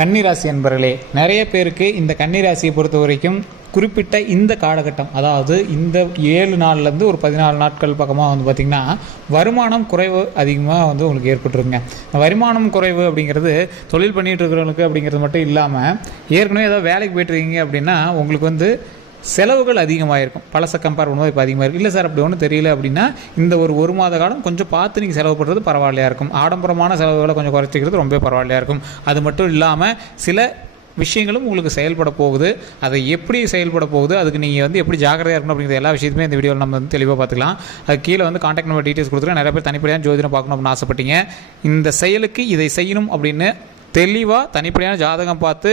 கன்னிராசி என்பர்களே, நிறைய பேருக்கு இந்த கன்னிராசியை பொறுத்த வரைக்கும் குறிப்பிட்ட இந்த காலகட்டம், அதாவது இந்த 7 நாள்லேருந்து ஒரு 14 நாட்கள் பக்கமாக வந்து பார்த்திங்கன்னா வருமானம் குறைவு அதிகமாக வந்து உங்களுக்கு ஏற்பட்டுருங்க. வருமானம் குறைவு அப்படிங்கிறது தொழில் பண்ணிகிட்டு இருக்கிறவங்களுக்கு அப்படிங்கிறது மட்டும் இல்லாமல், ஏற்கனவே ஏதாவது வேலைக்கு போய்ட்டுருக்கீங்க அப்படின்னா உங்களுக்கு வந்து செலவுகள் அதிகமாக இருக்கும். பழசை கம்பேர் பண்ணும்போது இப்போ அதிகமாக இருக்குது. இல்லை சார் அப்படி ஒன்றும் தெரியல அப்படின்னா, இந்த ஒரு மாத காலம் கொஞ்சம் பார்த்து நீங்கள் செலவு பண்ணுறது பரவாயில்லையாக இருக்கும். ஆடம்பரமான செலவுகளை கொஞ்சம் குறைச்சிக்கிறது ரொம்ப பரவாயில்லையாக இருக்கும். அது மட்டும் இல்லாமல் சில விஷயங்களும் உங்களுக்கு செயல்பட போகுது. அதை எப்படி செயல்பட போகுது, அதுக்கு நீங்கள் வந்து எப்படி ஜாக்கிரதையாக இருக்கணும் அப்படிங்கிற எல்லா விஷயத்துமே இந்த வீடியோவில் நம்ம வந்து தெளிவாக பார்த்துக்கலாம். அது கீழே வந்து கான்டாக்ட் நம்பர் டீட்டெயில்ஸ் கொடுத்துருக்கேன். நிறைய பேர் தனிப்படையான ஜோதிடம் பார்க்கணும் அப்படின்னு ஆசைப்பட்டீங்க. இந்த செயலுக்கு இதை செய்யணும் அப்படின்னு தெளிவாக தனிப்படையான ஜாதகம் பார்த்து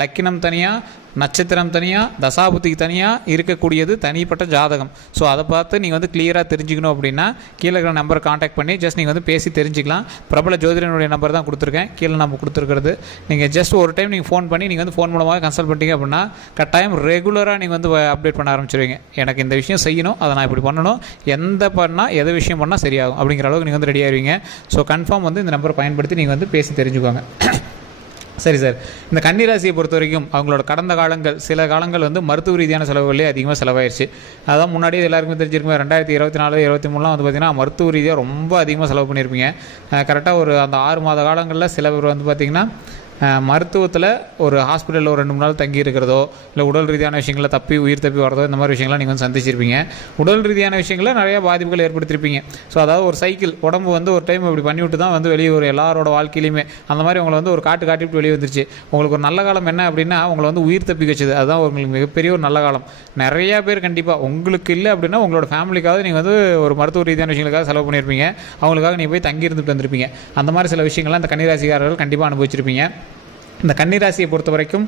லக்கினம் தனியாக, நட்சத்திரம் தனியாக, தசாபுத்திக்கு தனியாக இருக்கக்கூடியது தனிப்பட்ட ஜாதகம். ஸோ அதை பார்த்து நீங்கள் வந்து கிளியராக தெரிஞ்சுக்கணும் அப்படின்னா கீழே இருக்கிற நம்பரை காண்டாக்ட் பண்ணி ஜஸ்ட் நீங்கள் வந்து பேசி தெரிஞ்சுக்கலாம். பிரபல ஜோதிடனுடைய நம்பர் தான் கொடுத்துருக்கேன். கீழே நம்ம கொடுத்துருக்கிறது. நீங்கள் ஜஸ்ட் ஒரு டைம் நீங்கள் ஃபோன் பண்ணி நீங்கள் வந்து ஃபோன் மூலமாக கன்சல்ட் பண்ணிட்டீங்க அப்படின்னா கட்டாயம் ரெகுலராக நீங்கள் வந்து அப்டேட் பண்ண ஆரம்பிச்சிருவீங்க. எனக்கு இந்த விஷயம் செய்யணும், அதை நான் இப்படி பண்ணணும், எதை விஷயம் பண்ணால் சரியாகும் அப்படிங்கிற அளவுக்கு நீங்கள் வந்து ரெடி ஆகிடுவீங்க. ஸோ கன்ஃபார்ம் வந்து இந்த நம்பரை பயன்படுத்தி நீங்கள் வந்து பேசி தெரிஞ்சுக்கோங்க. சரி சார், இந்த கன்னிராசியை பொறுத்த வரைக்கும் அவங்களோட கடந்த காலங்கள், சில காலங்கள் வந்து மருத்துவ ரீதியான செலவுகளே அதிகமாக செலவாயிருச்சு. அதான் முன்னாடியே எல்லாருக்குமே தெரிஞ்சிருக்குமே, 2024, 2023 வந்து பார்த்திங்கன்னா மருத்துவ ரீதியாக ரொம்ப அதிகமாக செலவு பண்ணியிருப்பீங்க. கரெக்டாக ஒரு அந்த 6 மாத காலங்களில் சில பேர் வந்து பார்த்திங்கன்னா மருத்துவத்தில் ஒரு ஹாஸ்பிட்டலில் ஒரு 2-3 நாள் தங்கி இருக்கிறதோ, இல்லை உடல் ரீதியான விஷயங்களில் உயிர் தப்பி வரதோ, இந்த மாதிரி விஷயங்கள்லாம் நீங்கள் வந்து சந்திச்சிருப்பீங்க. உடல் ரீதியான விஷயங்களில் நிறையா பாதிப்புகள் ஏற்படுத்தியிருப்பீங்க. ஸோ அதாவது ஒரு சைக்கிள் உடம்பு வந்து ஒரு டைம் இப்படி பண்ணிவிட்டு தான் வந்து வெளியே ஒரு எல்லாரோட வாழ்க்கையிலையுமே அந்த மாதிரி உங்களை வந்து ஒரு காட்டிவிட்டு வெளியே வந்துருச்சு. உங்களுக்கு ஒரு நல்ல காலம் என்ன அப்படின்னா உங்களை வந்து உயிர் தப்பி வச்சுது. அதுதான் உங்களுக்கு மிகப்பெரிய ஒரு நல்ல காலம். நிறையா பேர் கண்டிப்பாக உங்களுக்கு இல்லை அப்படின்னா உங்களோட ஃபேமிலிக்காக நீங்கள் வந்து ஒரு மருத்துவ ரீதியான விஷயங்களுக்காக செலவு பண்ணியிருப்பீங்க. அவங்களுக்காக நீங்கள் போய் தங்கி இருந்துட்டு வந்திருப்பீங்க. அந்த மாதிரி சில விஷயங்கள்லாம் இந்த கன்னிராசிக்காரர்கள் கண்டிப்பாக அனுபவிச்சிருப்பீங்க. இந்த கன்னிராசியை பொறுத்த வரைக்கும்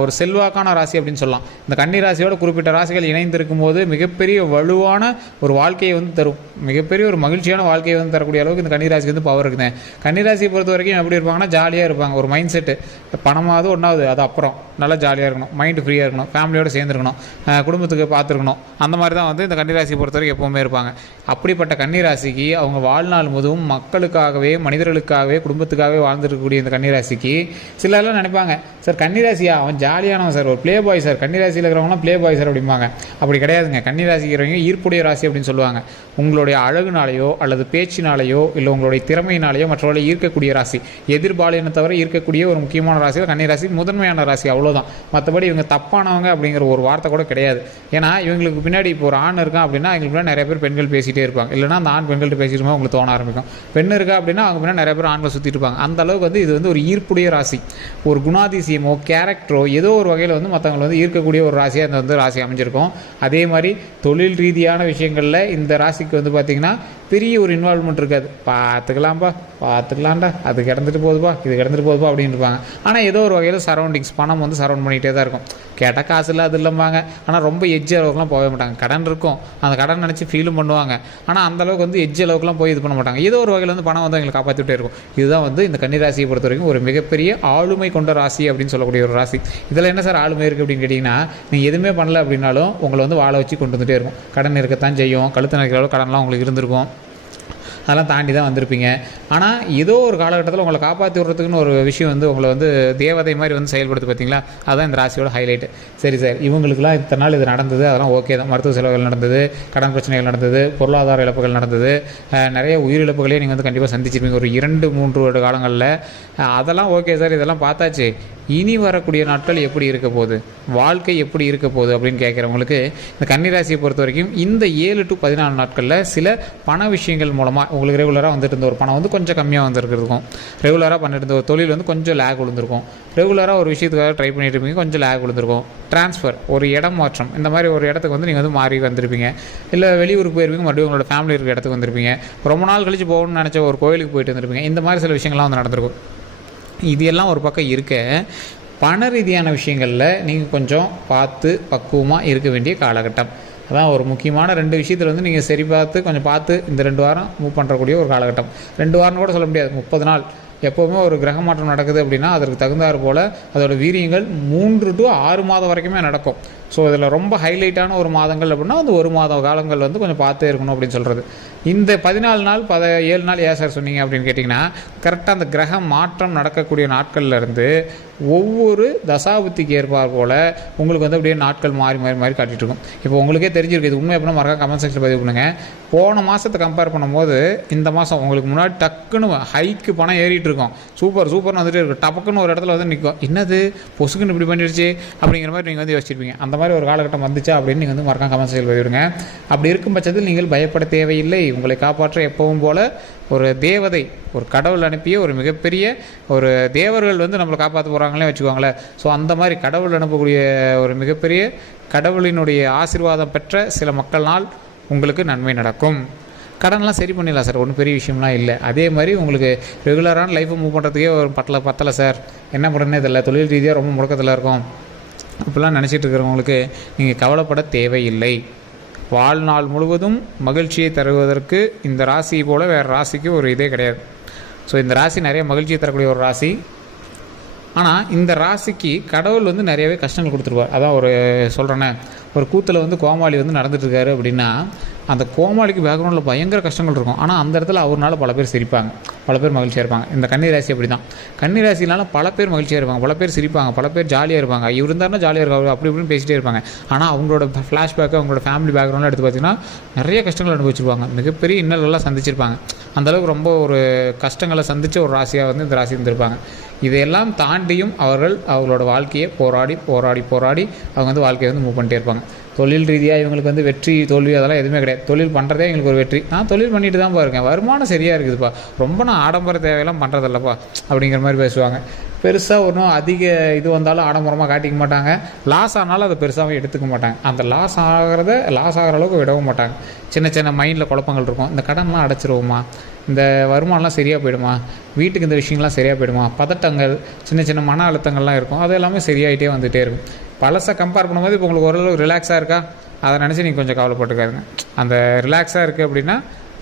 ஒரு செல்வாக்கான ராசி அப்படின்னு சொல்லலாம். இந்த கன்னிராசியோட குறிப்பிட்ட ராசிகள் இணைந்திருக்கும் போது மிகப்பெரிய வலுவான ஒரு வாழ்க்கையை வந்து தரும். மிகப்பெரிய ஒரு மகிழ்ச்சியான வாழ்க்கையை வந்து தரக்கூடிய அளவுக்கு இந்த கன்னிராசிக்கு வந்து பவர் இருக்குங்க. கன்னிராசியை பொறுத்த வரைக்கும் எப்படி இருப்பாங்கன்னா, ஜாலியாக இருப்பாங்க. ஒரு மைண்ட் செட்டு, பணமாவது ஒன்றாவது, அது அப்புறம் நல்லா ஜாலியாக இருக்கணும், மைண்டு ஃப்ரீயாக இருக்கணும், ஃபேமிலியோடு சேர்ந்துருக்கணும், குடும்பத்துக்கு பார்த்துருக்கணும். அந்த மாதிரி தான் வந்து இந்த கன்னிராசியை பொறுத்த வரைக்கும் எப்போவுமே இருப்பாங்க. அப்படிப்பட்ட கன்னிராசிக்கு அவங்க வாழ்நாள் முழுவதும் மக்களுக்காகவே, மனிதர்களுக்காகவே, குடும்பத்துக்காகவே வாழ்ந்துருக்கக்கூடிய இந்த கன்னிராசிக்கு சிலர்லாம் நினைப்பாங்க, சார் கன்னிராசியா அவன் ஜாலியானவன் சார், ஒரு ப்ளே பாய் சார், கன்னிராசியில் இருக்கிறவங்களாம் ப்ளே பாய் சார் அப்படிம்பாங்க. அப்படி கிடையாதுங்க. கன்னிராசிக்கிறவங்க ஈர்ப்புடைய ராசி அப்படின்னு சொல்லுவாங்க. உங்களுடைய அழகுனாலேயோ அல்லது பேச்சினாலேயோ இல்லை உங்களுடைய திறமையினாலேயோ மற்றவர்களை ஈர்க்கக்கூடிய ராசி. எதிர்பாலினை தவிர ஈர்க்கக்கூடிய ஒரு முக்கியமான ராசியில் கன்னிராசி முதன்மையான ராசி. அவ்வளோதான். மற்றபடி இவங்க தப்பானவங்க அப்படிங்கிற ஒரு வார்த்தை கூட கிடையாது. ஏன்னா இவங்களுக்கு பின்னாடி இப்போ ஒரு ஆண் இருக்கான் அப்படின்னா எங்களுக்கு பின்னாடி நிறைய பேர் பெண்கள் பேசிகிட்டே இருப்பாங்க. இல்லைனா அந்த ஆண் பெண்கள்கிட்ட பேசிட்டு உங்களுக்கு தோண ஆரம்பிக்கும். பெண் இருக்கா அப்படின்னா அவங்க பின்னாடி நிறைய பேர் ஆண்கள் சுற்றிட்டு இருப்பாங்க. அந்த அளவுக்கு வந்து இது வந்து ஒரு ஈர்ப்புடைய ராசி. ஒரு குணாதிசயமோ கேரக்டரோ ஏதோ ஒரு வகையில் வந்து மற்றவங்களை வந்து ஈர்க்கக்கூடிய ஒரு ராசியாக அந்த வந்து ராசி அமைஞ்சிருக்கும். அதே மாதிரி தொழில் ரீதியான விஷயங்களில் இந்த ராசிக்கு வந்து பார்த்திங்கன்னா பெரிய ஒரு இன்வால்வ்மெண்ட் இருக்காது. பார்த்துக்கலாம்டா, அது கிடந்துட்டு போகுதுப்பா, இது கிடந்துட்டு போகுதுப்பா அப்படின்னு இருப்பாங்க. ஆனால் ஏதோ ஒரு வகையில் சரௌண்டிங்ஸ், பணம் வந்து சரௌண்ட் பண்ணிகிட்டே தான் இருக்கும். கேட்டால் காசு இல்லை, அது இல்லைம்பாங்க. ஆனால் ரொம்ப எட்ஜ் அளவுக்குலாம் போக மாட்டாங்க. கடன் இருக்கும், அந்த கடன் நினச்சி ஃபீலும் பண்ணுவாங்க. ஆனால் அந்தளவுக்கு வந்து எட்ஜ் அளவுக்குலாம் போய் இது பண்ண மாட்டாங்க. ஏதோ ஒரு வகையில் வந்து பணம் வந்து எங்களை காப்பாற்றிட்டே இருக்கும். இதுதான் வந்து இந்த கன்னிராசியை பொறுத்த வரைக்கும் ஒரு மிகப்பெரிய ஆளுமை கொண்ட ராசி அப்படின்னு சொல்லக்கூடிய ஒரு ராசி. இதில் என்ன சார் ஆளுமை இருக்குது அப்படின்னு கேட்டிங்கன்னா, நீங்கள் எதுவுமே பண்ணல அப்படின்னாலும் உங்களை வந்து வாழ வச்சு கொண்டு வந்துகிட்டே இருக்கும். கடன் இருக்கத்தான் செய்யும். கழுத்து நினைக்கிற அளவு கடன்லாம் உங்களுக்கு இருந்திருக்கும். அதெல்லாம் தாண்டி தான் வந்திருப்பீங்க. ஆனால் ஏதோ ஒரு காலகட்டத்தில் உங்களை காப்பாற்றி விடுறதுக்குன்னு ஒரு விஷயம் வந்து உங்களை வந்து தேவதை மாதிரி வந்து செயல்படுத்து. பார்த்தீங்களா, அதுதான் இந்த ராசியோட ஹைலைட்டு. சரி சார், இவங்களுக்குலாம் இத்தனை நாள் இது நடந்தது, அதெல்லாம் ஓகே தான். மருத்துவ செலவுகள் நடந்தது, கடன் பிரச்சனைகள் நடந்தது, பொருளாதார இழப்புகள் நடந்தது, நிறைய உயிரிழப்புகளே நீங்கள் வந்து கண்டிப்பாக சந்திச்சிருப்பீங்க ஒரு 2-3 வருட காலங்களில். அதெல்லாம் ஓகே சார், இதெல்லாம் பார்த்தாச்சு. இனி வரக்கூடிய நாட்கள் எப்படி இருக்க போகுது, வாழ்க்கை எப்படி இருக்க போகுது அப்படின்னு கேட்குறவங்களுக்கு இந்த கன்னிராசியை பொறுத்த வரைக்கும் இந்த 7 to 14 நாட்களில் சில பண விஷயங்கள் மூலமாக உங்களுக்கு ரெகுலராக வந்துட்டு இருந்த ஒரு பணம் வந்து கொஞ்சம் கம்மியாக வந்துருக்கிறதுக்கும், ரெகுலராக பண்ணிட்டு இருந்த ஒரு தொழில் வந்து கொஞ்சம் லேக் விழுந்திருக்கும், ரெகுலராக ஒரு விஷயத்துக்காக ட்ரை பண்ணிட்டு இருப்பீங்க, கொஞ்சம் லேக் விழுந்திருக்கும், ட்ரான்ஸ்ஃபர், ஒரு இடம் மாற்றம், இந்த மாதிரி ஒரு இடத்துக்கு வந்து நீங்கள் வந்து மாறி வந்திருப்பீங்க. இல்லை வெளியூருக்கு போயிருப்பீங்க, மறுபடியும் உங்களோட ஃபேமிலி இருக்கிற இடத்துக்கு வந்திருப்பீங்க. ரொம்ப நாள் கழிச்சு போகணும்னு நினச்ச ஒரு கோயிலுக்கு போயிட்டு வந்திருப்பீங்க. இந்த மாதிரி சில விஷயங்கள்லாம் வந்து நடந்திருக்கும். இது எல்லாம் ஒரு பக்கம் இருக்க, பண ரீதியான விஷயங்களில் நீங்கள் கொஞ்சம் பார்த்து பக்குவமாக இருக்க வேண்டிய காலகட்டம். அதான் ஒரு முக்கியமான 2 விஷயத்தில் வந்து நீங்கள் சரி பார்த்து கொஞ்சம் பார்த்து இந்த 2 வாரம் மூவ் பண்ணுறக்கூடிய ஒரு காலகட்டம். 2 வாரம் கூட சொல்ல முடியாது, 30 நாள். எப்போவுமே ஒரு கிரக மாற்றம் நடக்குது அப்படின்னா அதற்கு தகுந்தாறு போல் அதோடய வீரியங்கள் 3 to 6 மாதம் வரைக்குமே நடக்கும். ஸோ இதில் ரொம்ப ஹைலைட்டான ஒரு மாதங்கள் அப்படின்னா அந்த ஒரு மாத காலங்கள் வந்து கொஞ்சம் பார்த்தே இருக்கணும் அப்படின்னு சொல்கிறது. இந்த 14 நாள் 7 நாள் ஏன் சார் சொன்னீங்க அப்படின்னு கேட்டிங்கன்னா, கரெக்டாக அந்த கிரக மாற்றம் நடக்கக்கூடிய நாட்கள்லேருந்து ஒவ்வொரு தசாபுத்திக்கு ஏற்பார் போல் உங்களுக்கு வந்து அப்படியே நாட்கள் மாறி மாறி மாறி காட்டிகிட்டு இருக்கும். இப்போ உங்களுக்கே தெரிஞ்சிருக்கு, இது உண்மை எப்படின்னா மறக்காம கமெண்ட் செக்ஷன் பதிவு பண்ணுங்கள். போன மாதத்தை கம்பேர் பண்ணும்போது இந்த மாதம் உங்களுக்கு முன்னாடி டக்குன்னு ஹைக்கு பணம் ஏறிட்டு இருக்கும், சூப்பர்னு வந்துட்டு இருக்கும், டப்புக்குன்னு ஒரு இடத்துல வந்து நிற்கும், என்னது பொசுக்குன்னு இப்படி பண்ணிடுச்சு அப்படிங்கிற மாதிரி நீங்கள் வந்து யோசிச்சிருப்பீங்க. அந்த மாதிரி ஒரு காலகட்டம் வந்துச்சா அப்படின்னு நீங்கள் வந்து மறக்காம கமெண்ட் செக்ஷன் பதிவிடுங்க. அப்படி இருக்கும் பட்சத்தில் நீங்கள் பயப்பட தேவையில்லை. உங்களை காப்பாற்ற எப்பவும் போல் ஒரு தேவதை, ஒரு கடவுள் அனுப்பிய ஒரு மிகப்பெரிய ஒரு தேவர்கள் வந்து நம்மளை காப்பாற்ற போகிறாங்களே வச்சுக்கோங்களேன். ஸோ அந்த மாதிரி கடவுள் அனுப்பக்கூடிய ஒரு மிகப்பெரிய கடவுளினுடைய ஆசீர்வாதம் பெற்ற சில மக்கள்னால் உங்களுக்கு நன்மை நடக்கும். கடன்லாம் சரி பண்ணிடலாம் சார், ஒன்றும் பெரிய விஷயம்லாம் இல்லை. அதே மாதிரி உங்களுக்கு ரெகுலரான லைஃப்பை மூவ் பண்ணுறதுக்கே ஒரு பத்தலை சார், என்ன பண்ணுறதுனே தெரியல, தொழில் ரீதியாக ரொம்ப முடக்கத்தில் இருக்கும் அப்படிலாம் நினச்சிட்டு இருக்கிறவங்களுக்கு நீங்கள் கவலைப்பட தேவையில்லை. வாழ்நாள் முழுவதும் மகிழ்ச்சியை தருவதற்கு இந்த ராசி போல் வேறு ராசிக்கு ஒரு இதே கிடையாது. ஸோ இந்த ராசி நிறைய மகிழ்ச்சியை தரக்கூடிய ஒரு ராசி. ஆனால் இந்த ராசிக்கு கடவுள் வந்து நிறையவே கஷ்டங்கள் கொடுத்துருவார். அதான் ஒரு சொல்கிறேன்னே, ஒரு கூத்தில் வந்து கோமாளி வந்து நடந்துட்டுருக்காரு அப்படின்னா அந்த கோமாளிக்கு பேக்ரவுண்டில் பயங்கர கஷ்டங்கள் இருக்கும். ஆனால் அந்த இடத்துல அவர்னால பல பேர் சிரிப்பாங்க, பல பேர் மகிழ்ச்சியாக இருப்பாங்க. இந்த கன்னிராசி அப்படி தான். கன்னிராசினால பல பேர் மகிழ்ச்சியாக இருப்பாங்க, பல பேர் சிரிப்பாங்க, பல பேர் ஜாலியாக இருப்பாங்க. இவர் இருந்தாருன்னா ஜாலியாக இருக்காரு அப்படி இப்படின்னு பேசிகிட்டே இருப்பாங்க. ஆனால் அவங்களோட ஃப்ளாஷ்பேக்கு, அவங்களோட ஃபேமிலி பேக்ரவுண்டில் எடுத்து பார்த்திங்கன்னா நிறைய கஷ்டங்கள் அனுபவிச்சிருப்பாங்க, மிகப்பெரிய இன்னல்கள்லாம் சந்திச்சிருப்பாங்க. அந்தளவுக்கு ரொம்ப ஒரு கஷ்டங்களை சந்தித்த ஒரு ராசியாக வந்து இந்த ராசி இருந்திருப்பாங்க. இதையெல்லாம் தாண்டியும் அவங்களோட வாழ்க்கையை போராடி அவங்க வந்து வாழ்க்கையை வந்து மூவ் பண்ணிட்டே இருப்பாங்க. தொழில் ரீதியாக இவங்களுக்கு வந்து வெற்றி தோல்வி அதெல்லாம் எதுவுமே கிடையாது. தொழில் பண்ணுறதே எங்களுக்கு ஒரு வெற்றி. நான் தொழில் பண்ணிட்டு தான் இருக்கேன், வருமானம் சரியாக இருக்குதுப்பா, ரொம்ப நான் ஆடம்பர தேவையெல்லாம் பண்ணுறதில்லப்பா அப்படிங்கிற மாதிரி பேசுவாங்க. பெருசாக ஒன்றும் அதிக இது வந்தாலும் ஆடம்பரமாக காட்டிக்க மாட்டாங்க. லாஸ் ஆனாலும் அதை பெருசாகவும் எடுத்துக்க மாட்டாங்க. அந்த லாஸ் ஆகிற அளவுக்கு விடவும் மாட்டாங்க. சின்ன மைண்டில் குழப்பங்கள் இருக்கும். இந்த கடன்லாம் அடைச்சிருவோமா, இந்த வருமானம்லாம் சரியாக போயிடுமா, வீட்டுக்கு இந்த விஷயங்கள்லாம் சரியாக போயிடுமா, பதட்டங்கள், சின்ன மன அழுத்தங்கள்லாம் இருக்கும். அது எல்லாமே சரியாயிட்டே வந்துகிட்டே இருக்கும். பழசை கம்பேர் பண்ணும்போது இப்போ உங்களுக்கு ஓரளவு ரிலாக்ஸாக இருக்கா, அதை நினச்சி நீங்கள் கொஞ்சம் கவலைப்பட்டுக்காருங்க. அந்த ரிலாக்ஸாக இருக்குது அப்படின்னா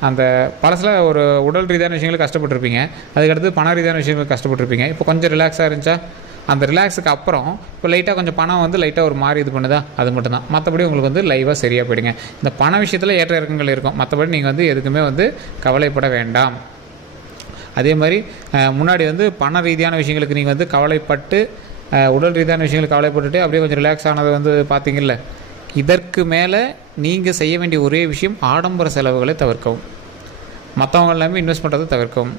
அந்த பழசில் ஒரு உடல் ரீதியான விஷயங்களுக்கு கஷ்டப்பட்டுருப்பீங்க, அதுக்கடுத்து பண ரீதியான விஷயங்களுக்கு கஷ்டப்பட்டுருப்பீங்க. இப்போ கொஞ்சம் ரிலாக்ஸாக இருந்துச்சா, அந்த ரிலாக்ஸுக்கு அப்புறம் இப்போ லைட்டாக கொஞ்சம் பணம் வந்து லைட்டாக ஒரு மாதிரி இது பண்ணுதா, அது மட்டும்தான். மற்றபடி உங்களுக்கு வந்து லைவாக சரியாக போயிடுங்க. இந்த பண விஷயத்தில் ஏற்ற இறக்கங்கள் இருக்கும், மற்றபடி நீங்கள் வந்து எதுக்குமே வந்து கவலைப்பட வேண்டாம். அதே மாதிரி முன்னாடி வந்து பண ரீதியான விஷயங்களுக்கு நீங்கள் வந்து கவலைப்பட்டு உடல் ரீதியான விஷயங்களுக்கு கவலைப்பட்டுட்டு அப்படியே கொஞ்சம் ரிலாக்ஸ் ஆனது வந்து பார்த்தீங்கல்ல. இதற்கு மேலே நீங்கள் செய்ய வேண்டிய ஒரே விஷயம் ஆடம்பர செலவுகளை தவிர்க்கவும், மற்றவங்க எல்லாமே இன்வெஸ்ட் பண்ணுறதை தவிர்க்கவும்,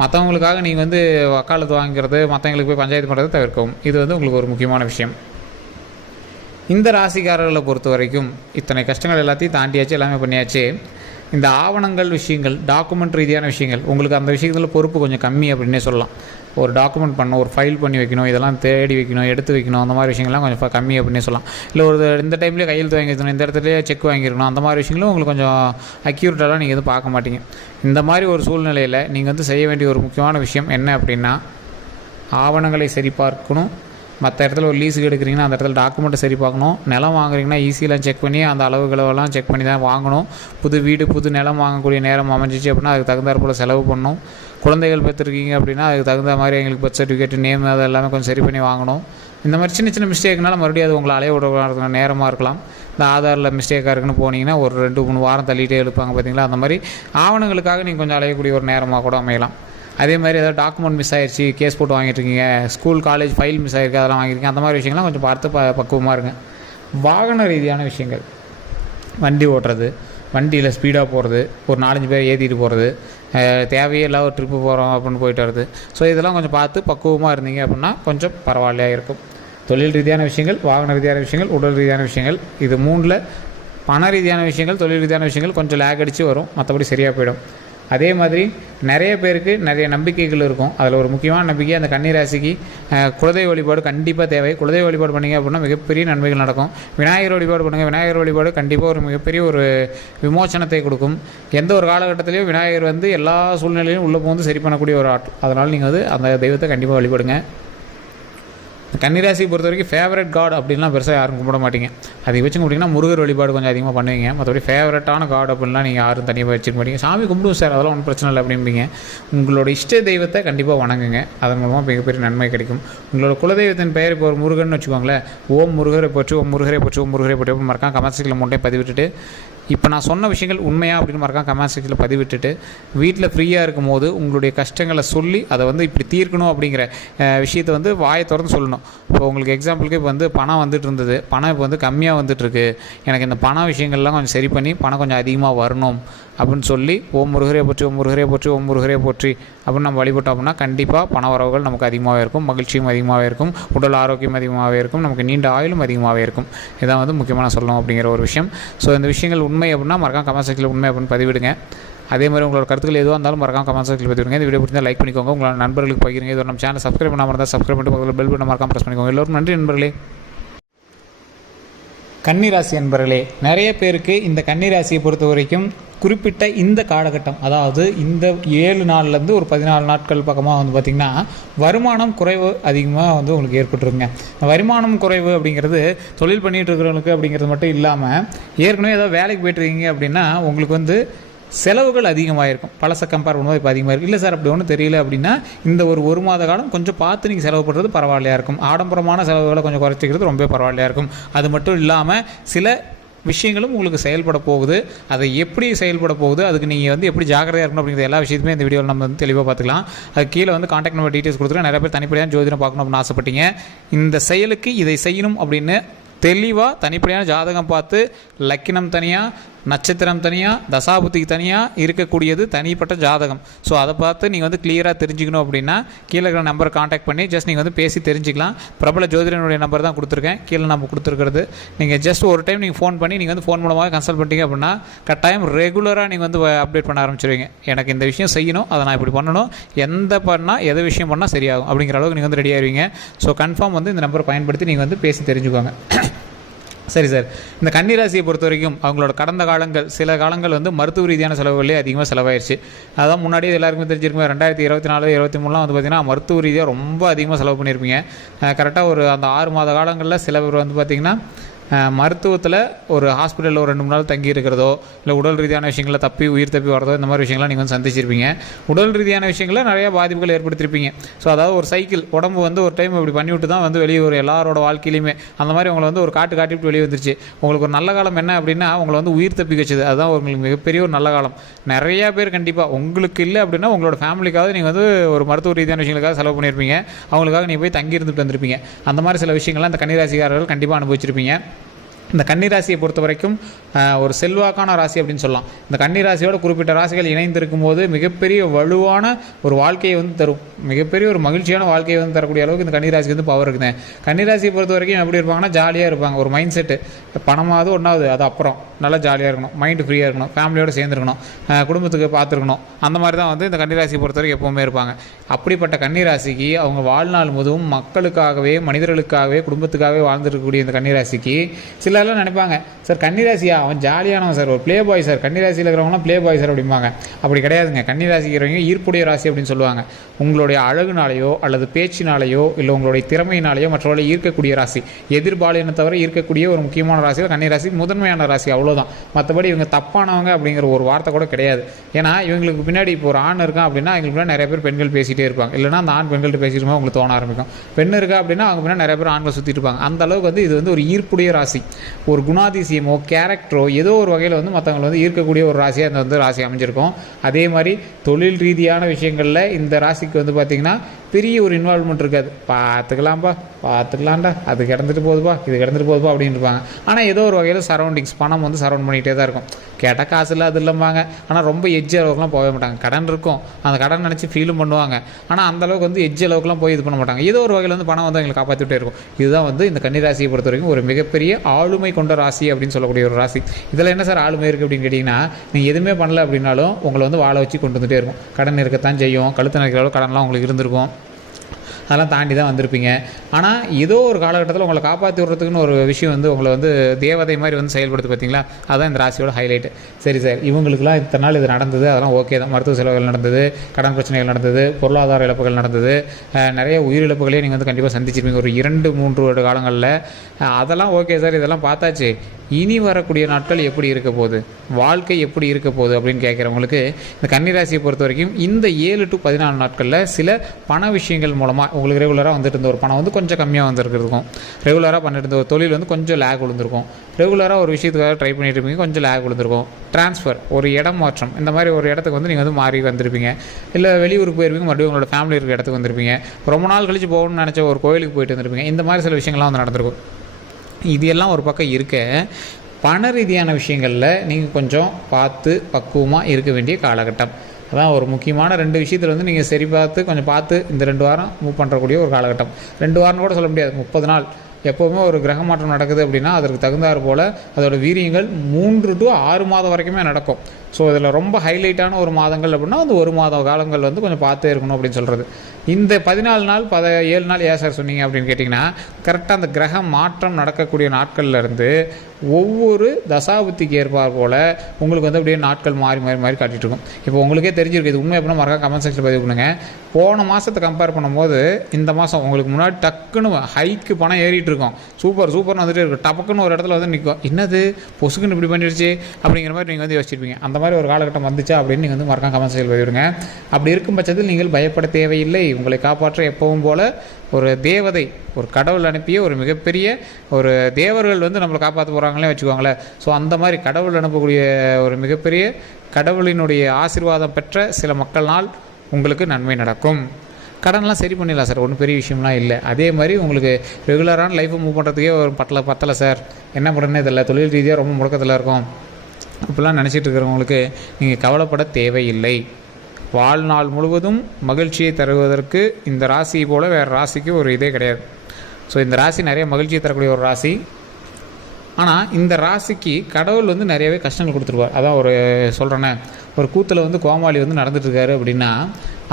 மற்றவங்களுக்காக நீங்கள் வந்து வக்காலத்து வாங்கிறது, மற்றவங்களுக்கு போய் பஞ்சாயத்து பண்ணுறதை தவிர்க்கவும். இது வந்து உங்களுக்கு ஒரு முக்கியமான விஷயம். இந்த ராசிக்காரர்களை பொறுத்த வரைக்கும் இத்தனை கஷ்டங்கள் எல்லாத்தையும் தாண்டியாச்சு, எல்லாமே பண்ணியாச்சு. இந்த ஆவணங்கள் விஷயங்கள், டாக்குமெண்ட் ரீதியான விஷயங்கள், உங்களுக்கு அந்த விஷயத்தில் பொறுப்பு கொஞ்சம் கம்மி அப்படின்னே சொல்லலாம். ஒரு டாக்குமெண்ட் பண்ணணும், ஒரு ஃபைல் பண்ணி வைக்கணும், இதெல்லாம் தேடி வைக்கணும், எடுத்து வைக்கணும், அந்த மாதிரி விஷயங்கள்லாம் கொஞ்சம் கம்மி அப்படின்னே சொல்லலாம். இல்லை ஒரு இந்த டைம்லேயே கையெழுத்து வாங்கி வைக்கணும், இந்த இடத்துலேயே செக் வாங்கிஇருக்கணும், அந்த மாதிரி விஷயங்களும் உங்களுக்கு கொஞ்சம் அக்யூரேட்டாலாம் நீங்கள் எதுவும் பார்க்க மாட்டீங்க. இந்த மாதிரி ஒரு சூழ்நிலையில் நீங்கள் வந்து செய்ய வேண்டிய ஒரு முக்கியமான விஷயம் என்ன அப்படின்னா, ஆவணங்களை சரிபார்க்கணும். மற்ற இடத்துல ஒரு லீஸுக்கு எடுக்கிறீங்கன்னா அந்த இடத்துல டாக்குமெண்ட்டை சரி பார்க்கணும். நிலம் வாங்குறீங்கன்னா ஈஸியெலாம் செக் பண்ணி அந்த அளவுகளெல்லாம் செக் பண்ணி தான் வாங்கணும். புது வீடு புது நிலம் வாங்கக்கூடிய நேரம் அமைஞ்சிச்சு அப்படின்னா அதுக்கு தகுந்தாற் போல் செலவு பண்ணணும். குழந்தைகள் பெற்றுருக்கீங்க அப்படின்னா அதுக்கு தகுந்த மாதிரி எங்களுக்கு பர்த் சர்டிஃபிகேட், நேம், அது எல்லாமே கொஞ்சம் சரி பண்ணி வாங்கணும். இந்த மாதிரி சின்ன மிஸ்டேக்னால மறுபடியும் அது உங்களை அலைய விட நேரமாக இருக்கலாம். இந்த ஆதாரில் மிஸ்டேக்காக இருக்குன்னு போனீங்கன்னா ஒரு 2-3 வாரம் தள்ளிகிட்டே எழுப்பாங்க பார்த்தீங்களா, அந்த மாதிரி ஆவணங்களுக்காக நீங்கள் கொஞ்சம் அலையக்கூடிய ஒரு நேரமாக கூட அமையலாம். அதே மாதிரி ஏதாவது டாக்குமெண்ட் மிஸ் ஆகிடுச்சு, கேஸ் போட்டு வாங்கிட்டுருக்கீங்க, ஸ்கூல் காலேஜ் ஃபைல் மிஸ் ஆகிருக்கு, அதெல்லாம் வாங்கியிருக்கீங்க, அந்த மாதிரி விஷயங்கள்லாம் கொஞ்சம் பார்த்து பக்குவமாக இருங்க. வாகன ரீதியான விஷயங்கள், வண்டி ஓட்டுறது, வண்டியில் ஸ்பீடாக போகிறது, ஒரு 4-5 பேர் ஏற்றிட்டு போகிறது, தேவையே இல்லாத ஒரு ட்ரிப்பு போகிறோம் அப்படின்னு போயிட்டு வருது. ஸோ இதெல்லாம் கொஞ்சம் பார்த்து பக்குவமாக இருந்தீங்க அப்படின்னா கொஞ்சம் பரவாயில்லையாக இருக்கும். தொழில் ரீதியான விஷயங்கள், வாகன ரீதியான விஷயங்கள், உடல் ரீதியான விஷயங்கள், இது 3ல் பண ரீதியான விஷயங்கள், தொழில் ரீதியான விஷயங்கள் கொஞ்சம் லேக் அடித்து வரும், மற்றபடி சரியாக போயிடும். அதே மாதிரி நிறைய பேருக்கு நிறைய நம்பிக்கைகள் இருக்கும். அதில் ஒரு முக்கியமான நம்பிக்கை அந்த கன்னிராசிக்கு குலதெய்வ வழிபாடு கண்டிப்பாக தேவை. குலதெய்வ வழிபாடு பண்ணிங்க அப்படின்னா மிகப்பெரிய நன்மைகள் நடக்கும். விநாயகர் வழிபாடு பண்ணுங்கள். விநாயகர் வழிபாடு கண்டிப்பாக ஒரு மிகப்பெரிய ஒரு விமோச்சனத்தை கொடுக்கும். எந்த ஒரு காலகட்டத்திலையும் விநாயகர் வந்து எல்லா சூழ்நிலையிலும் உள்ளே போந்து சரி பண்ணக்கூடிய ஒரு ஆட். அதனால் நீங்கள் வந்து அந்த தெய்வத்தை கண்டிப்பாக வழிபடுங்க. கன்னிராசியை பொறுத்த வரைக்கும் ஃபேவரட் காட் அப்படின்லாம் பெருசாக யாரும் கும்பிட மாட்டீங்க. அதிகபட்சம் கும்பிட்டிங்கன்னா முருகர் வழிபாடு கொஞ்சம் அதிகமாக பண்ணுவீங்க. மற்றபடி ஃபேவரட்டான காட் அப்படின்லாம் நீங்கள் யாரும் தனியாக வச்சுக்க மாட்டீங்க. சாமி கும்பிடுவோம் சார், அதெல்லாம் ஒன்றும் பிரச்சனை இல்லை அப்படிம்பீங்க. உங்களோட இஷ்ட தெய்வத்தை கண்டிப்பாக வணங்குங்க, அதன் மூலமாக மிகப்பெரிய நன்மை கிடைக்கும். உங்களோட குலதெய்வத்தின் பெயர் இப்போ ஒரு முருகன் வச்சுக்கோங்களேன், ஓம் முருகரை போச்சு, ஓம் முருகரை போச்சு, ஓம் முருகரை போட்டு மறக்காம கமெண்ட் செக்ஷனில் மூட்டை பதிவிட்டுட்டு, இப்போ நான் சொன்ன விஷயங்கள் உண்மையா அப்படின்னு மறக்காம கமெண்ட் செக்ஷனில் பதிவிட்டுட்டு, வீட்டில் ஃப்ரீயாக இருக்கும் போது உங்களுடைய கஷ்டங்களை சொல்லி அதை வந்து இப்படி தீர்க்கணும் அப்படிங்கிற விஷயத்தை வந்து வாயை திறந்து சொல்லணும். இப்போ உங்களுக்கு எக்ஸாம்பிளுக்கு இப்போ வந்து பணம் வந்துட்டு இருந்தது, பணம் இப்போ வந்து கம்மியாக வந்துட்டுருக்கு, எனக்கு இந்த பண விஷயங்கள்லாம் கொஞ்சம் சரி பண்ணி பணம் கொஞ்சம் அதிகமாக வரணும் அப்படின்னு சொல்லி ஓம் முருகரே போற்றி, ஓம் முருகரே போற்றி, ஓம் முருகரே போற்றி அப்படின்னு நம்ம வழிபட்டோம் அப்படின்னா கண்டிப்பாக பண வரவுகள் நமக்கு அதிகமாகவே இருக்கும், மகிழ்ச்சியும் அதிகமாகவே இருக்கும், உடல் ஆரோக்கியம் அதிகமாகவே இருக்கும், நமக்கு நீண்ட ஆயுளும் அதிகமாகவே இருக்கும். இதான் வந்து முக்கியமான சொல்லணும் அப்படிங்கிற ஒரு விஷயம். ஸோ இந்த விஷயங்கள் உண்மை அப்படின்னா மறக்காம கமெண்ட் செக்ஷனில் உண்மை அப்படின்னு பதிவிடுங்க. அதே மாதிரி உங்களோட கருத்துக்கள் எதுவாக இருந்தாலும் மறக்காம கமெண்ட் செக்ஷனில் பதிவிடுங்க. இந்த வீடியோ பிடிச்சா லைக் பண்ணிக்கோங்க, உங்களோட நண்பர்களுக்கு பகிருங்க. இது நம்ம சேனல் சப்ஸ்கிரைப் பண்ணாமல் இருந்தால் சப்ஸ்கிரைப் பண்ணிட்டு பக்கத்தில் பெல் பட்டன் மறக்காம ப்ரெஸ் பண்ணிக்கோங்க. எல்லோரும் நன்றி நண்பர்களே. கன்னிராசி நண்பர்களே, நிறைய பேருக்கு இந்த கன்னிராசியை பொறுத்த வரைக்கும் குறிப்பிட்ட இந்த காலகட்டம், அதாவது இந்த 7 நாள்லேருந்து ஒரு 14 நாட்கள் பக்கமாக வந்து பார்த்திங்கன்னா வருமானம் குறைவு அதிகமாக வந்து உங்களுக்கு ஏற்பட்டுருங்க. வருமானம் குறைவு அப்படிங்கிறது தொழில் பண்ணிகிட்டு இருக்கிறவங்களுக்கு அப்படிங்கிறது மட்டும் இல்லாமல், ஏற்கனவே ஏதாவது வேலைக்கு போய்ட்டுருக்கீங்க அப்படின்னா உங்களுக்கு வந்து செலவுகள் அதிகமாக இருக்கும். பழசை கம்பேர் பண்ணும்போது இப்போ அதிகமாக இருக்குது. இல்லை சார் அப்படி ஒன்றும் தெரியல அப்படின்னா இந்த ஒரு மாத காலம் கொஞ்சம் பார்த்து நீங்கள் செலவு பண்ணுறது பரவாயில்லையா இருக்கும். ஆடம்பரமான செலவுகளை கொஞ்சம் குறைச்சிக்கிறது ரொம்ப பரவாயில்லையா இருக்கும். அது மட்டும் இல்லாமல் சில விஷயங்களும் உங்களுக்கு செயல்பட போகுது. அதை எப்படி செயல்பட போகுது, அதுக்கு நீங்கள் வந்து எப்படி ஜாக்கிரதையாக இருக்கணும் அப்படிங்கிற எல்லா விஷயத்துமே இந்த வீடியோவில் நம்ம வந்து தெளிவாக பார்த்துக்கலாம். அது கீழே வந்து கான்டாக்ட் நம்பர் டீட்டெயில்ஸ் கொடுத்துருக்கேன். நிறைய பேர் தனிப்படையான ஜோதிடம் பார்க்கணும் அப்படின்னு ஆசைப்பட்டீங்க. இந்த செயலுக்கு இதை செய்யணும் அப்படின்னு தெளிவாக தனிப்படையான ஜாதகம் பார்த்து லக்கினம் தனியாக, நட்சத்திரம் தனியாக, தசாபுத்திக்கு தனியாக இருக்கக்கூடியது தனிப்பட்ட ஜாதகம். ஸோ அதை பார்த்து நீங்கள் வந்து கிளியராக தெரிஞ்சுக்கணும் அப்படின்னா கீழே இருக்கிற நம்பரை காண்டாக்ட் பண்ணி ஜஸ்ட் நீங்கள் வந்து பேசி தெரிஞ்சுக்கலாம். பிரபல ஜோதிடனுடைய நம்பர் தான் கொடுத்துருக்கேன், கீழே நம்ம கொடுத்துருக்கிறது. நீங்கள் ஜஸ்ட் ஒரு டைம் நீங்கள் ஃபோன் பண்ணி நீங்கள் வந்து ஃபோன் மூலமாக கன்சல்ட் பண்ணிட்டீங்க அப்படின்னா கட்டாயம் ரெகுலராக நீங்கள் வந்து அப்டேட் பண்ண ஆரம்பிச்சிருவீங்க. எனக்கு இந்த விஷயம் செய்யணும், அதை நான் இப்படி பண்ணணும், எதை விஷயம் பண்ணால் சரியாகும் அப்படிங்கிற அளவுக்கு நீங்கள் வந்து ரெடி ஆகிடுவீங்க. ஸோ கன்ஃபார்ம் வந்து இந்த நம்பரை பயன்படுத்தி நீங்கள் வந்து பேசி தெரிஞ்சுக்கோங்க. சரி சார், இந்த கன்னிராசியை பொறுத்த வரைக்கும் அவங்களோட கடந்த காலங்கள் சில காலங்கள் வந்து மருத்துவ ரீதியான செலவுகளே அதிகமாக செலவாயிருச்சு. அதான் முன்னாடியே எல்லாருக்குமே தெரிஞ்சிருக்குமே, 2024, 2023 வந்து பார்த்திங்கன்னா மருத்துவ ரீதியாக ரொம்ப அதிகமாக செலவு பண்ணியிருப்பீங்க. கரெக்டாக ஒரு அந்த 6 மாத காலங்களில் சில பேர் வந்து பார்த்திங்கன்னா மருத்துவத்தில் ஒரு ஹாஸ்பிட்டலில் ஒரு 2-3 நாள் தங்கி இருக்கிறதோ, இல்லை உடல் ரீதியான விஷயங்களில் உயிர் தப்பி வரதோ, இந்த மாதிரி விஷயங்கள்லாம் நீங்கள் வந்து சந்திச்சிருப்பீங்க. உடல் ரீதியான விஷயங்களில் நிறையா பாதிப்புகள் ஏற்படுத்தியிருப்பீங்க. ஸோ அதாவது ஒரு சைக்கிள் உடம்பு வந்து ஒரு டைம் இப்படி பண்ணிவிட்டு தான் வந்து வெளியே ஒரு எல்லாரோட வாழ்க்கையிலையுமே அந்த மாதிரி உங்களை வந்து ஒரு காட்டிவிட்டு வெளியே வந்துருச்சு. உங்களுக்கு ஒரு நல்ல காலம் என்ன அப்படின்னா உங்களை வந்து உயிர் தப்பி வச்சது, அதுதான் உங்களுக்கு மிகப்பெரிய ஒரு நல்ல காலம். நிறையா பேர் கண்டிப்பாக உங்களுக்கு இல்லை அப்படின்னா உங்களோட ஃபேமிலிக்காக நீங்கள் வந்து ஒரு மருத்துவ ரீதியான விஷயங்களுக்காக செலவு பண்ணியிருப்பீங்க. அவங்களுக்காக நீங்கள் போய் தங்கி இருந்துட்டு வந்திருப்பீங்க. அந்த மாதிரி சில விஷயங்கள்லாம் இந்த கன்னிராசிக்காரர்கள் கண்டிப்பாக அனுபவிச்சிருப்பீங்க. இந்த கன்னிராசியை பொறுத்த வரைக்கும் ஒரு செல்வாக்கான ராசி அப்படின்னு சொல்லலாம். இந்த கன்னிராசியோட குறிப்பிட்ட ராசிகள் இணைந்திருக்கும் போது மிகப்பெரிய வலுவான ஒரு வாழ்க்கையை வந்து தரும், மிகப்பெரிய ஒரு மகிழ்ச்சியான வாழ்க்கையை வந்து தரக்கூடிய அளவுக்கு இந்த கன்னிராசிக்கு வந்து பவர் இருக்குங்க. கன்னிராசியை பொறுத்த வரைக்கும் எப்படி இருப்பாங்கன்னா ஜாலியாக இருப்பாங்க. ஒரு மைண்ட் செட்டு பணமாவது ஒன்றாவது, அது அப்புறம் நல்லா ஜாலியாக இருக்கணும், மைண்டு ஃப்ரீயாக இருக்கணும், ஃபேமிலியோடு சேர்ந்துருக்கணும், குடும்பத்துக்கு பார்த்துருக்கணும். அந்த மாதிரி தான் வந்து இந்த கன்னிராசியை பொறுத்த வரைக்கும் எப்போவுமே இருப்பாங்க. அப்படிப்பட்ட கன்னிராசிக்கு அவங்க வாழ்நாள் முழுவதும் மக்களுக்காகவே, மனிதர்களுக்காகவே, குடும்பத்துக்காகவே வாழ்ந்துருக்கக்கூடிய இந்த கன்னிராசிக்கு சிலர்லாம் நினைப்பாங்க, சார் கன்னிராசியா அவன் ஜாலியானவன் சார், ஒரு ப்ளே பாய் சார், கன்னிராசியில் இருக்கிறவங்களாம் ப்ளே பாய் சார் அப்படிம்பாங்க. அப்படி கிடையாதுங்க. கன்னிராசிக்கிறவங்க ஈர்ப்புடைய ராசி அப்படின்னு சொல்லுவாங்க. உங்களுடைய அழகுனாலேயோ அல்லது பேச்சினாலேயோ இல்லை உங்களுடைய திறமையினாலேயோ மற்றவர்களை ஈர்க்கக்கூடிய ராசி. எதிர்பாலினை தவிர ஈர்க்கக்கூடிய ஒரு முக்கியமான ராசியில் கன்னிராசி முதன்மையான ராசி, அவ்வளோதான். மற்றபடி இவங்க தப்பானவங்க அப்படிங்கிற ஒரு வார்த்தை கூட கிடையாது. ஏன்னா இவங்களுக்கு பின்னாடி இப்போ ஒரு ஆண் இருக்கான் அப்படின்னா எங்களுக்கு பின்னாடி நிறைய பேர் பெண்கள் பேசிகிட்டே இருப்பாங்க. இல்லைனா அந்த ஆண் பெண்கள்கிட்ட பேசிட்டு இருக்கோம் உங்களுக்கு தோண ஆரம்பிக்கும். பெண் இருக்கா அப்படின்னா அவங்க பின்னாடி நிறைய பேர் ஆண்கள் சுற்றிட்டு இருப்பாங்க. அந்த அளவுக்கு வந்து இது வந்து ஒரு ஈர்ப்புடைய ராசி. ஒரு குணாதிசயமோ கேரக்டரோ ஏதோ ஒரு வகையில் வந்து மற்றவங்களை வந்து ஈர்க்கக்கூடிய ஒரு ராசியாக அந்த வந்து ராசி அமைஞ்சிருக்கும். அதே மாதிரி தொழில் ரீதியான விஷயங்களில் இந்த ராசிக்கு வந்து பார்த்திங்கன்னா பெரிய ஒரு இன்வால்வ்மெண்ட் இருக்காது. பார்த்துக்கலாம்டா, அது கிடந்துட்டு போகுதுப்பா, இது கிடந்துட்டு போகுதுப்பா அப்படின்னு இருப்பாங்க. ஆனால் ஏதோ ஒரு வகையில் சரௌண்டிங்ஸ் பணம் வந்து சரௌண்ட் பண்ணிகிட்டே தான் இருக்கும். கேட்டால் காசு இல்லை, அது இல்லைம்பாங்க. ஆனால் ரொம்ப எட்ஜ் அளவுக்குலாம் போக மாட்டாங்க. கடன் இருக்கும், அந்த கடன் நினச்சி ஃபீலும் பண்ணுவாங்க. ஆனால் அந்தளவுக்கு வந்து எட்ஜ் அளவுக்குலாம் போய் இது பண்ண மாட்டாங்க. ஏதோ ஒரு வகையில் வந்து பணம் வந்து எங்களுக்கு காப்பாற்றிட்டே இருக்கும். இதுதான் வந்து இந்த கன்னிராசியை பொறுத்த வரைக்கும் ஒரு மிகப்பெரிய ஆளுமை கொண்ட ராசி அப்படின்னு சொல்லக்கூடிய ஒரு ராசி. இதில் என்ன சார் ஆளுமை இருக்குது அப்படின்னு கேட்டிங்கன்னா, நீங்கள் எதுவுமே பண்ணல அப்படின்னாலும் உங்களை வந்து வாழ வச்சு கொண்டு வந்துகிட்டே இருக்கும். கடன் இருக்கத்தான் செய்யும், கழுத்து நினைக்கிற அளவு கடன்லாம் உங்களுக்கு இருந்திருக்கும். அதெல்லாம் தாண்டி தான் வந்திருப்பீங்க. ஆனால் ஏதோ ஒரு காலகட்டத்தில் உங்களை காப்பாற்றி விடுறதுக்குன்னு ஒரு விஷயம் வந்து உங்களை வந்து தேவதை மாதிரி வந்து செயல்படுத்து பார்த்தீங்களா, அதுதான் இந்த ராசியோட ஹைலைட்டு. சரி சார், இவங்களுக்குலாம் இத்தனை நாள் இது நடந்தது, அதெல்லாம் ஓகே தான். மருத்துவ செலவுகள் நடந்தது, கடன் பிரச்சனைகள் நடந்தது, பொருளாதார இழப்புகள் நடந்தது, நிறைய உயிரிழப்புகளே நீங்கள் வந்து கண்டிப்பாக சந்திச்சிருப்பீங்க ஒரு 2-3 வருட காலங்களில். அதெல்லாம் ஓகே சார், இதெல்லாம் பார்த்தாச்சு. இனி வரக்கூடிய நாட்கள் எப்படி இருக்க போகுது, வாழ்க்கை எப்படி இருக்க போகுது அப்படின்னு கேட்குறவங்களுக்கு இந்த கன்னிராசியை பொறுத்த வரைக்கும் இந்த 7 to 14 நாட்களில் சில பண விஷயங்கள் மூலமாக உங்களுக்கு ரெகுலராக வந்துட்டு இருந்த ஒரு பணம் வந்து கொஞ்சம் கம்மியாக வந்துருக்கிறதுக்கும், ரெகுலராக பண்ணிட்டு இருந்த ஒரு தொழில் வந்து கொஞ்சம் லேக் விழுந்திருக்கும், ரெகுலராக ஒரு விஷயத்துக்காக ட்ரை பண்ணிட்டு இருப்பீங்க, கொஞ்சம் லேக் விழுந்திருக்கும், ட்ரான்ஸ்ஃபர், ஒரு இடம் மாற்றம், இந்த மாதிரி ஒரு இடத்துக்கு வந்து நீங்கள் வந்து மாறி வந்திருப்பீங்க. இல்லை வெளியூருக்கு போயிருப்பீங்க, மறுபடியும் உங்களோட ஃபேமிலி இருக்கிற இடத்துக்கு வந்திருப்பீங்க, ரொம்ப நாள் கழிச்சு போகணும்னு நினச்ச ஒரு கோயிலுக்கு போயிட்டு வந்திருப்பீங்க. இந்த மாதிரி சில விஷயங்கள்லாம் வந்து நடந்திருக்கும். இது எல்லாம் ஒரு பக்கம் இருக்க, பண ரீதியான விஷயங்களில் நீங்கள் கொஞ்சம் பார்த்து பக்குவமாக இருக்க வேண்டிய காலகட்டம். அதான் ஒரு முக்கியமான 2 விஷயத்தில் வந்து நீங்கள் சரி பார்த்து கொஞ்சம் பார்த்து இந்த 2 வாரம் மூவ் பண்ணுறக்கூடிய ஒரு காலகட்டம். 2 வாரம் கூட சொல்ல முடியாது, 30 நாள். எப்போவுமே ஒரு கிரக மாற்றம் நடக்குது அப்படின்னா அதற்கு தகுந்தாறு போல் அதோட வீரியங்கள் 3 to 6 மாதம் வரைக்குமே நடக்கும். ஸோ இதில் ரொம்ப ஹைலைட்டான ஒரு மாதங்கள் அப்படின்னா அந்த 1 மாத காலங்கள் வந்து கொஞ்சம் பார்த்தே இருக்கணும் அப்படின்னு சொல்கிறது. இந்த 14 நாள் 7 நாள் ஏன் சார் சொன்னீங்க அப்படின்னு கேட்டிங்கன்னா, கரெக்டாக அந்த கிரக மாற்றம் நடக்கக்கூடிய நாட்கள்லேருந்து ஒவ்வொரு தசாபுத்திக்கு ஏற்பார் போல் உங்களுக்கு வந்து அப்படியே நாட்கள் மாறி மாறி மாறி காட்டிகிட்டு இருக்கும். இப்போ உங்களுக்கே தெரிஞ்சிருக்கு, இது உண்மை எப்படின்னா மறக்காம கமெண்ட் செக்ஷனில் பதிவு பண்ணுங்க. போன மாதத்தை கம்பேர் பண்ணும்போது இந்த மாதம் உங்களுக்கு முன்னாடி டக்குன்னு ஹைக்கு பணம் ஏறிட்டு இருக்கும், சூப்பர் சூப்பர்னு வந்துட்டு இருக்கும், டப்புக்குன்னு ஒரு இடத்துல வந்து நிற்கும், என்னது பொசுக்குன்னு இப்படி பண்ணிடுச்சு அப்படிங்கிற மாதிரி நீங்கள் வந்து யோசிச்சிருப்பீங்க. அந்த மாதிரி ஒரு காலகட்டம் வந்துச்சா அப்படின்னு நீங்கள் வந்து மறக்காம கமெண்ட் செக்ஷனில் பதிவிடுங்க. அப்படி இருக்கும் பட்சத்தில் நீங்கள் பயப்பட தேவையில்லை. உங்களை காப்பாற்ற எப்பவும் போல் ஒரு தேவதை, ஒரு கடவுள் அனுப்பிய ஒரு மிகப்பெரிய ஒரு தேவர்கள் வந்து நம்மளை காப்பாற்ற போகிறாங்களே வச்சுக்கோங்களேன். ஸோ அந்த மாதிரி கடவுள் அனுப்பக்கூடிய ஒரு மிகப்பெரிய கடவுளினுடைய ஆசீர்வாதம் பெற்ற சில மக்கள்னால் உங்களுக்கு நன்மை நடக்கும். கடன்லாம் சரி பண்ணிடலாம் சார், ஒன்றும் பெரிய விஷயம்லாம் இல்லை. அதே மாதிரி உங்களுக்கு ரெகுலரான லைஃப்பை மூவ் பண்ணுறதுக்கே ஒரு பத்தலை சார், என்ன பண்ணுறதுனே தெரியல, தொழில் ரீதியாக ரொம்ப முடக்கத்தில் இருக்கும் அப்படிலாம் நினச்சிட்டு இருக்கிறவங்களுக்கு நீங்கள் கவலைப்பட தேவையில்லை. வாழ்நாள் முழுவதும் மகிழ்ச்சியை தருவதற்கு இந்த ராசி போல் வேறு ராசிக்கு ஒரு இதே கிடையாது. ஸோ இந்த ராசி நிறைய மகிழ்ச்சியை தரக்கூடிய ஒரு ராசி. ஆனால் இந்த ராசிக்கு கடவுள் வந்து நிறையவே கஷ்டங்கள் கொடுத்துருவார். அதான் ஒரு சொல்கிறேன்னே, ஒரு கூத்தில் வந்து கோமாளி வந்து நடந்துட்டுருக்காரு அப்படின்னா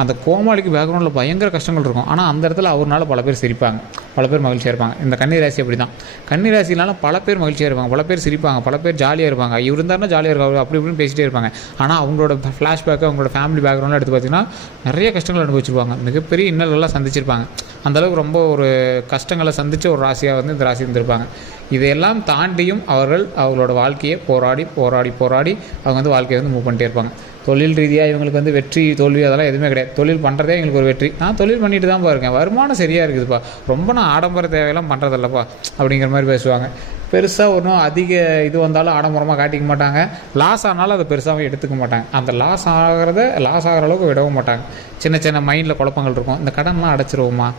அந்த கோமாளிக்கு பேக்ரவுண்டில் பயங்கர கஷ்டங்கள் இருக்கும். ஆனால் அந்த இடத்துல அவர்னால பல பேர் சிரிப்பாங்க, பல பேர் மகிழ்ச்சியாக இருப்பாங்க. இந்த கன்னிராசி அப்படி தான். கன்னிராசினால பல பேர் மகிழ்ச்சியாக இருப்பாங்க, பல பேர் சிரிப்பாங்க, பல பேர் ஜாலியாக இருப்பாங்க. இவர் இருந்தாருன்னா ஜாலியாக இருக்காங்க, அப்படி இப்படின்னு பேசிகிட்டே இருப்பாங்க. ஆனால் அவங்களோட ஃப்ளாஷ்பேக்கு, அவங்களோட ஃபேமிலி பேக்ரவுண்டில் எடுத்து பார்த்திங்கன்னா நிறைய கஷ்டங்கள் அனுபவிச்சிருப்பாங்க, மிகப்பெரிய இன்னல்கள்லாம் சந்திச்சிருப்பாங்க. அந்தளவுக்கு ரொம்ப ஒரு கஷ்டங்களை சந்தித்த ஒரு ராசியாக வந்து இந்த ராசி இருந்திருப்பாங்க. இதையெல்லாம் தாண்டியும் அவங்களோட வாழ்க்கையை போராடி போராடி போராடி அவங்க வந்து வாழ்க்கையை வந்து மூவ் பண்ணிட்டே இருப்பாங்க. தொழில் ரீதியாக இவங்களுக்கு வந்து வெற்றி தோல்வி அதெல்லாம் எதுவுமே கிடையாது. தொழில் பண்ணுறதே எங்களுக்கு ஒரு வெற்றி. நான் தொழில் பண்ணிட்டு தான் இருக்கேன், வருமானம் சரியாக இருக்குதுப்பா, ரொம்ப நான் ஆடம்பர தேவையெல்லாம் பண்ணுறதில்லப்பா அப்படிங்கிற மாதிரி பேசுவாங்க. பெருசாக ஒன்றும் அதிக இது வந்தாலும் ஆடம்பரமாக காட்டிக்க மாட்டாங்க. லாஸ் ஆனாலும் அதை பெருசாகவும் எடுத்துக்க மாட்டாங்க. அந்த லாஸ் ஆகிற அளவுக்கு விடவும் மாட்டாங்க. சின்ன சின்ன மைண்டில் குழப்பங்கள் இருக்கும். இந்த கடன்லாம் அடைச்சிருவோமா,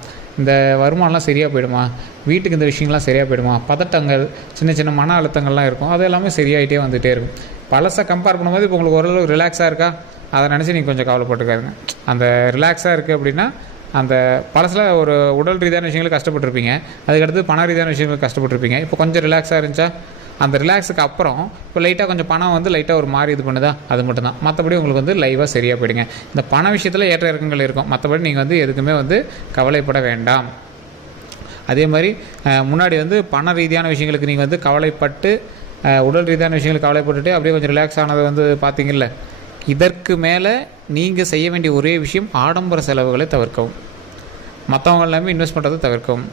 இந்த வருமானம்லாம் சரியாக போயிடுமா, வீட்டுக்கு இந்த விஷயங்கள்லாம் சரியாக போயிடுமா, பதட்டங்கள், சின்ன சின்ன மன அழுத்தங்கள்லாம் இருக்கும். அது எல்லாமே சரியாகிட்டே வந்துகிட்டே இருக்கும். பழசை கம்பேர் பண்ணும்போது இப்போ உங்களுக்கு ஓரளவு ரிலாக்ஸாக இருக்கா, அதை நினச்சி நீங்கள் கொஞ்சம் கவலைப்பட்டுக்காதுங்க. அந்த ரிலாக்ஸாக இருக்குது அப்படின்னா அந்த பழசில் ஒரு உடல் ரீதியான விஷயங்களுக்கு கஷ்டப்பட்டுருப்பீங்க, அதுக்கடுத்து பண ரீதியான விஷயங்களுக்கு கஷ்டப்பட்டுருப்பீங்க. இப்போ கொஞ்சம் ரிலாக்ஸாக இருந்துச்சா, அந்த ரிலாக்ஸுக்கு அப்புறம் இப்போ லைட்டாக கொஞ்சம் பணம் வந்து லைட்டாக ஒரு மாதிரி இது பண்ணுதா, அது மட்டும் தான். மற்றபடி உங்களுக்கு வந்து லைவாக சரியாக போயிடுங்க. இந்த பண விஷயத்தில் ஏற்ற இறக்கங்கள் இருக்கும், மற்றபடி நீங்கள் வந்து எதுக்குமே வந்து கவலைப்பட வேண்டாம். அதே மாதிரி முன்னாடி வந்து பண ரீதியான விஷயங்களுக்கு நீங்கள் வந்து கவலைப்பட்டு உடல் ரீதியான விஷயங்களுக்கு கவலைப்பட்டுட்டு அப்படியே கொஞ்சம் ரிலாக்ஸ் ஆனது வந்து பார்த்தீங்கல்ல. இதற்கு மேலே நீங்கள் செய்ய வேண்டிய ஒரே விஷயம் ஆடம்பர செலவுகளை தவிர்க்கவும், மற்றவங்க எல்லாமே இன்வெஸ்ட் பண்ணுறதை தவிர்க்கவும்,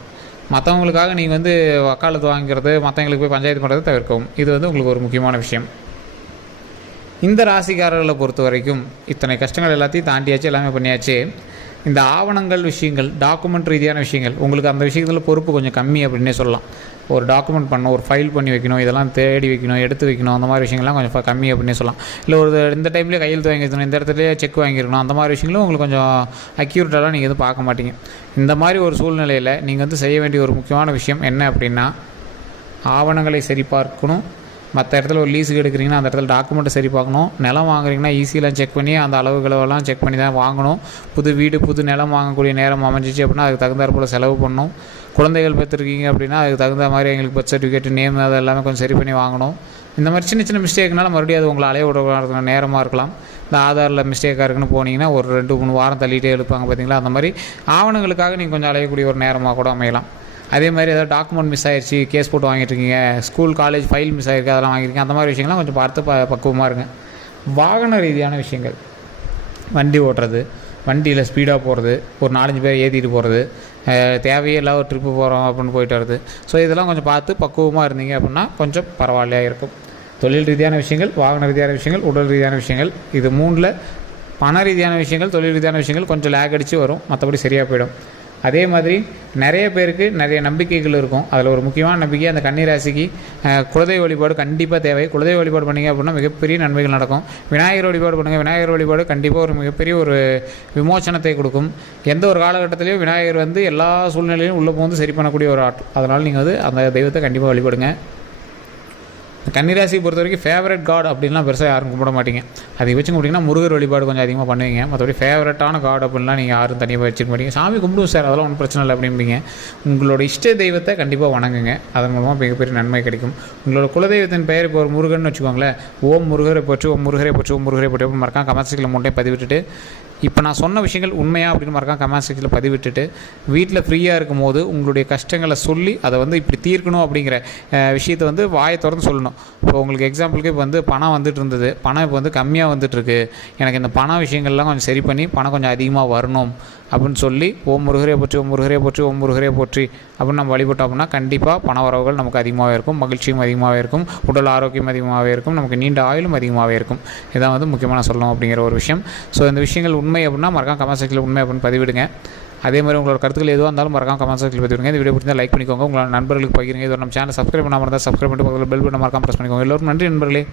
மற்றவங்களுக்காக நீங்கள் வந்து வக்காலத்து வாங்கிறது, மற்றவங்களுக்கு போய் பஞ்சாயத்து பண்ணுறதை தவிர்க்கவும். இது வந்து உங்களுக்கு ஒரு முக்கியமான விஷயம். இந்த ராசிக்காரர்களை பொறுத்த வரைக்கும் இத்தனை கஷ்டங்கள் எல்லாத்தையும் தாண்டியாச்சு, எல்லாமே பண்ணியாச்சு. இந்த ஆவணங்கள் விஷயங்கள், டாக்குமெண்ட் ரீதியான விஷயங்கள், உங்களுக்கு அந்த விஷயத்தில் பொறுப்பு கொஞ்சம் கம்மி அப்படின்னே சொல்லலாம். ஒரு டாக்குமெண்ட் பண்ணணும், ஒரு ஃபைல் பண்ணி வைக்கணும், இதெல்லாம் தேடி வைக்கணும், எடுத்து வைக்கணும், அந்த மாதிரி விஷயங்கள்லாம் கொஞ்சம் கம்மி அப்படின்னே சொல்லலாம். இல்லை ஒரு இந்த டைம்லேயே கையெழுத்து வாங்கி வைக்கணும், இந்த இடத்துலேயே செக் வாங்கிஇருக்கணும், அந்த மாதிரி விஷயங்களும் உங்களுக்கு கொஞ்சம் அக்யூரேட்டாக நீங்கள் எதுவும் பார்க்க மாட்டீங்க. இந்த மாதிரி ஒரு சூழ்நிலையில் நீங்கள் வந்து செய்ய வேண்டிய ஒரு முக்கியமான விஷயம் என்ன அப்படின்னா, ஆவணங்களை சரிபார்க்கணும். மற்ற இடத்துல ஒரு லீஸுக்கு எடுக்கிறீங்கன்னா அந்த இடத்துல டாக்குமெண்ட்டை சரி பார்க்கணும். நிலம் வாங்குறீங்கன்னா ஈஸியெலாம் செக் பண்ணி அந்த அளவுகளெல்லாம் செக் பண்ணி தான் வாங்கணும். புது வீடு புது நிலம் வாங்கக்கூடிய நேரம் அமைஞ்சிச்சு அப்படின்னா அதுக்கு தகுந்தாற் போல் செலவு பண்ணணும். குழந்தைகள் பெற்றிருக்கீங்க அப்படின்னா அதுக்கு தகுந்த மாதிரி எங்களுக்கு பர்த் சர்டிஃபிகேட், நேம், அது எல்லாமே கொஞ்சம் சரி பண்ணி வாங்கணும். இந்த மாதிரி சின்ன சின்ன மிஸ்டேக்னால மறுபடியும் அது உங்களை அலைய விடுறதுக்கான நேரமாக இருக்கலாம். இந்த ஆதாரில் மிஸ்டேக்காக இருக்குன்னு போனீங்கன்னா ஒரு 2-3 வாரம் தள்ளிகிட்டே எழுப்பாங்க பார்த்தீங்களா. அந்த மாதிரி ஆவணங்களுக்காக நீங்கள் கொஞ்சம் அலையக்கூடிய ஒரு நேரமாக கூட அமையலாம். அதே மாதிரி ஏதாவது டாக்குமெண்ட் மிஸ் ஆயிடுச்சு, கேஸ் போட்டு வாங்கிட்டுருக்கீங்க, ஸ்கூல் காலேஜ் ஃபைல் மிஸ் ஆகிருக்கு, அதெல்லாம் வாங்கியிருக்கீங்க. அந்த மாதிரி விஷயங்கள்லாம் கொஞ்சம் பார்த்து பக்குவமாக இருங்க. வாகன ரீதியான விஷயங்கள், வண்டி ஓட்டுறது, வண்டியில் ஸ்பீடாக போகிறது, ஒரு 4-5 பேர் ஏற்றிட்டு போகிறது, தேவையே இல்லாத ஒரு ட்ரிப்பு போகிறோம் அப்படின்னு போயிட்டு வருது. ஸோ இதெல்லாம் கொஞ்சம் பார்த்து பக்குவமாக இருந்தீங்க அப்படின்னா கொஞ்சம் பரவாயில்லையாக இருக்கும். தொழில் ரீதியான விஷயங்கள், வாகன ரீதியான விஷயங்கள், உடல் ரீதியான விஷயங்கள், இது 3ல் பண ரீதியான விஷயங்கள், தொழில் ரீதியான விஷயங்கள் கொஞ்சம் லேக் அடித்து வரும், மற்றபடி சரியாக போயிடும். அதே மாதிரி நிறைய பேருக்கு நிறைய நம்பிக்கைகள் இருக்கும். அதில் ஒரு முக்கியமான நம்பிக்கை அந்த கன்னிராசிக்கு குலதெய்வ வழிபாடு கண்டிப்பாக தேவை. குலதெய்வ வழிபாடு பண்ணிங்க அப்படின்னா மிகப்பெரிய நன்மைகள் நடக்கும். விநாயகர் வழிபாடு பண்ணுங்கள். விநாயகர் வழிபாடு கண்டிப்பாக ஒரு மிகப்பெரிய ஒரு விமோச்சனத்தை கொடுக்கும். எந்த ஒரு காலகட்டத்திலையும் விநாயகர் எல்லா சூழ்நிலையிலும் உள்ளே போந்து சரி பண்ணக்கூடிய ஒரு ஆட்கள். அதனால் நீங்கள் அந்த தெய்வத்தை கண்டிப்பாக வழிபடுங்க. கன்னிராசியை பொறுத்த வரைக்கும் ஃபேவரட் காட் அப்படின்லாம் பெருசாக யாரும் கும்பிட மாட்டீங்க. அதை வச்சு கும்பிட்டிங்கன்னா முருகர் வழிபாடு கொஞ்சம் அதிகமாக பண்ணுவீங்க. மற்றபடி ஃபேவரட்டான காட் அப்படின்லாம் நீங்கள் யாரும் தனியாக வச்சுக்க மாட்டீங்க. சாமி கும்பிடுவோம் சார், அதெல்லாம் ஒன்றும் பிரச்சனை இல்லை அப்படிம்பீங்க. உங்களோட இஷ்ட தெய்வத்தை கண்டிப்பாக வணங்குங்க. அதன் மூலமாக மிகப்பெரிய நன்மை கிடைக்கும். உங்களோட குலதெய்வத்தின் பெயர் இப்போ ஒரு முருகன் வச்சுக்கோங்களேன். ஓம் முருகரை போச்சு, ஓம் முருகரை போச்சு, ஓம் முருகரை போட்டு அப்படின்னு மறக்காம கமெண்ட் செக்ஷனில் மூட்டையை பதிவிட்டுட்டு, இப்போ நான் சொன்ன விஷயங்கள் உண்மையா அப்படின்னு மறக்காம கமெண்ட் செக்ஷனில் பதிவிட்டுட்டு, வீட்டில் ஃப்ரீயாக இருக்கும் போது உங்களுடைய கஷ்டங்களை சொல்லி அதை இப்படி தீர்க்கணும் அப்படிங்கிற விஷயத்தை வாயை திறந்து சொல்லணும். இப்போ உங்களுக்கு எக்ஸாம்பிளுக்கு இப்போ பணம் வந்துட்டு இருந்தது, பணம் இப்போ கம்மியாக வந்துட்டுருக்கு, எனக்கு இந்த பண விஷயங்கள்லாம் கொஞ்சம் சரி பண்ணி பணம் கொஞ்சம் அதிகமாக வரணும் அப்படின்னு சொல்லி ஓம் முருகரே போற்றி, ஓம் முருகரே போற்றி, ஓம் முருகரே போற்றி அப்படின்னு நம்ம வழிபட்டோம் அப்படின்னா கண்டிப்பாக பண வரவுகள் நமக்கு அதிகமாகவே இருக்கும், மகிழ்ச்சியும் அதிகமாகவே இருக்கும், உடல் ஆரோக்கியம் அதிகமாகவே இருக்கும், நமக்கு நீண்ட ஆயுளும் அதிகமாகவே இருக்கும். இதான் முக்கியமான சொல்லணும் அப்படிங்கிற ஒரு விஷயம். ஸோ இந்த விஷயங்கள் உண்மை அப்படின்னா மறக்காம கமெண்ட் செக்ஷனில் உண்மை அப்படின்னு பதிவிடுங்க. அதே மாதிரி உங்களோட கருத்துக்கள் எதுவாக இருந்தாலும் மறக்காம கமெண்ட் செக்ஷனில் பதிவிடுங்க. இந்த வீடியோ பிடிச்சா லைக் பண்ணிக்கோங்க, உங்களோட நண்பர்களுக்கு பகிருங்க. இது நம்ம சேனல் சப்ஸ்கிரைப் பண்ணாமல் இருந்தால் சப்ஸ்கிரைப் பண்ணிட்டு பக்கத்தில் பெல் பட்டன் மறக்காம ப்ரெஸ் பண்ணிக்கோங்க. எல்லோரும் நன்றி நண்பர்களே.